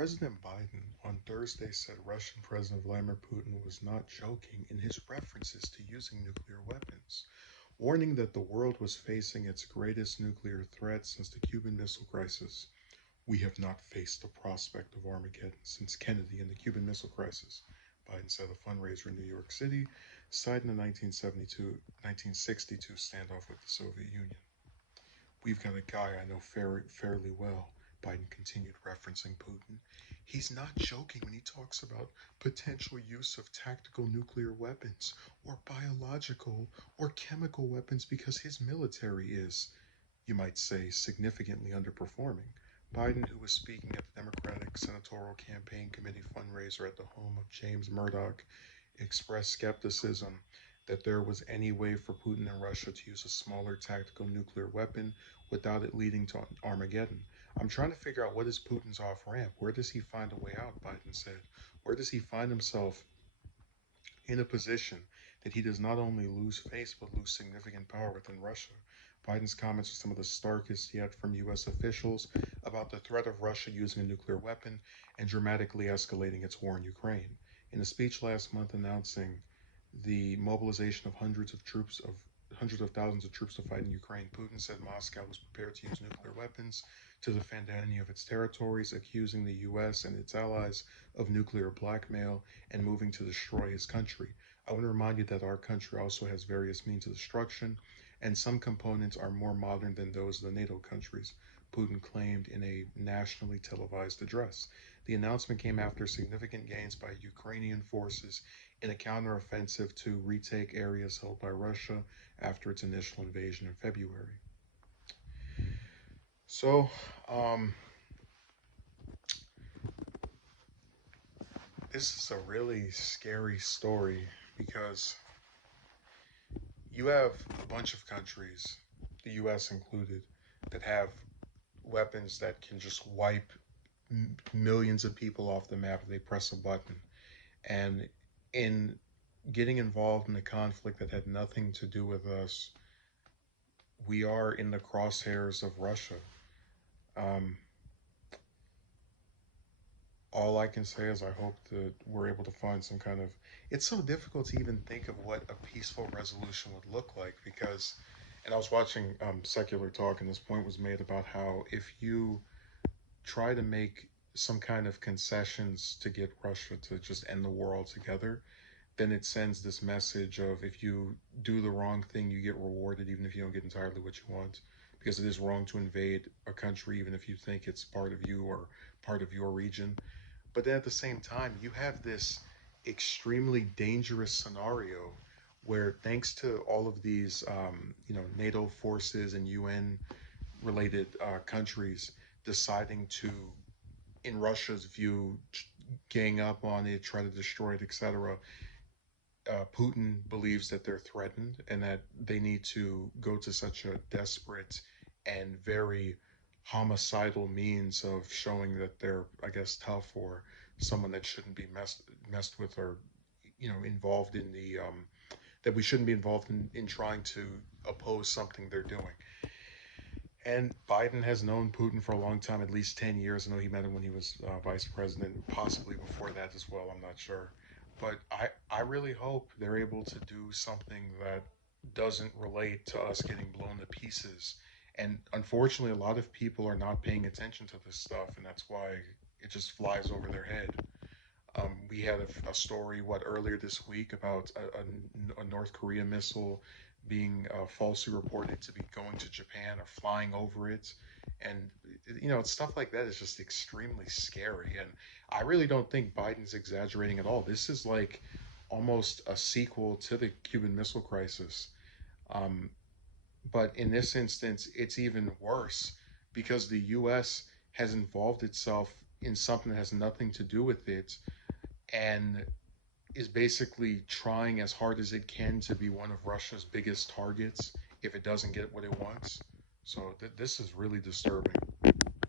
President Biden on Thursday said Russian President Vladimir Putin was not joking in his references to using nuclear weapons, warning that the world was facing its greatest nuclear threat since the Cuban Missile Crisis. We have not faced the prospect of Armageddon since Kennedy and the Cuban Missile Crisis, Biden said at a fundraiser in New York City, citing the 1962 standoff with the Soviet Union. We've got a guy I know fairly well, Biden continued, referencing Putin. He's not joking when he talks about potential use of tactical nuclear weapons or biological or chemical weapons because his military is, you might say, significantly underperforming. Biden, who was speaking at the Democratic Senatorial Campaign Committee fundraiser at the home of James Murdoch, expressed skepticism that there was any way for Putin and Russia to use a smaller tactical nuclear weapon without it leading to Armageddon. I'm trying to figure out what is Putin's off ramp. Where does he find a way out? Biden said. Where does he find himself in a position that he does not only lose face but lose significant power within Russia? Biden's comments are some of the starkest yet from U.S. officials about the threat of Russia using a nuclear weapon and dramatically escalating its war in Ukraine. In a speech last month announcing the mobilization of hundreds of thousands of troops to fight in Ukraine, Putin said Moscow was prepared to use nuclear weapons to defend any of its territories, accusing the U.S. and its allies of nuclear blackmail and moving to destroy his country. I want to remind you that our country also has various means of destruction, and some components are more modern than those of the NATO countries, Putin claimed in a nationally televised address. The announcement came after significant gains by Ukrainian forces in a counteroffensive to retake areas held by Russia after its initial invasion in February. So, um, this is a really scary story because you have a bunch of countries, the US included, that have weapons that can just wipe millions of people off the map if they press a button. And in getting involved in a conflict that had nothing to do with us, we are in the crosshairs of Russia. Um, all I can say is I hope that we're able to find some kind of. It's so difficult to even think of what a peaceful resolution would look like because, and I was watching Secular Talk, and this point was made about how if you try to make some kind of concessions to get Russia to just end the war altogether, then it sends this message of if you do the wrong thing, you get rewarded, even if you don't get entirely what you want. Because it is wrong to invade a country, even if you think it's part of you or part of your region. But then at the same time, you have this extremely dangerous scenario where, thanks to all of these, NATO forces and UN related countries deciding to, in Russia's view, gang up on it, try to destroy it, etc. Putin believes that they're threatened and that they need to go to such a desperate and very homicidal means of showing that they're, I guess, tough or someone that shouldn't be messed with or, involved in the that we shouldn't be involved in trying to oppose something they're doing. And Biden has known Putin for a long time, at least 10 years. I know he met him when he was vice president, possibly before that as well. I'm not sure. But I really hope they're able to do something that doesn't relate to us getting blown to pieces. And unfortunately, a lot of people are not paying attention to this stuff, and that's why it just flies over their head. We had a story, earlier this week about a North Korea missile being falsely reported to be going to Japan or flying over it. And, stuff like that is just extremely scary. And I really don't think Biden's exaggerating at all. This is like almost a sequel to the Cuban Missile Crisis. Um, but in this instance, it's even worse because the U.S. has involved itself in something that has nothing to do with it and is basically trying as hard as it can to be one of Russia's biggest targets if it doesn't get what it wants. So this is really disturbing.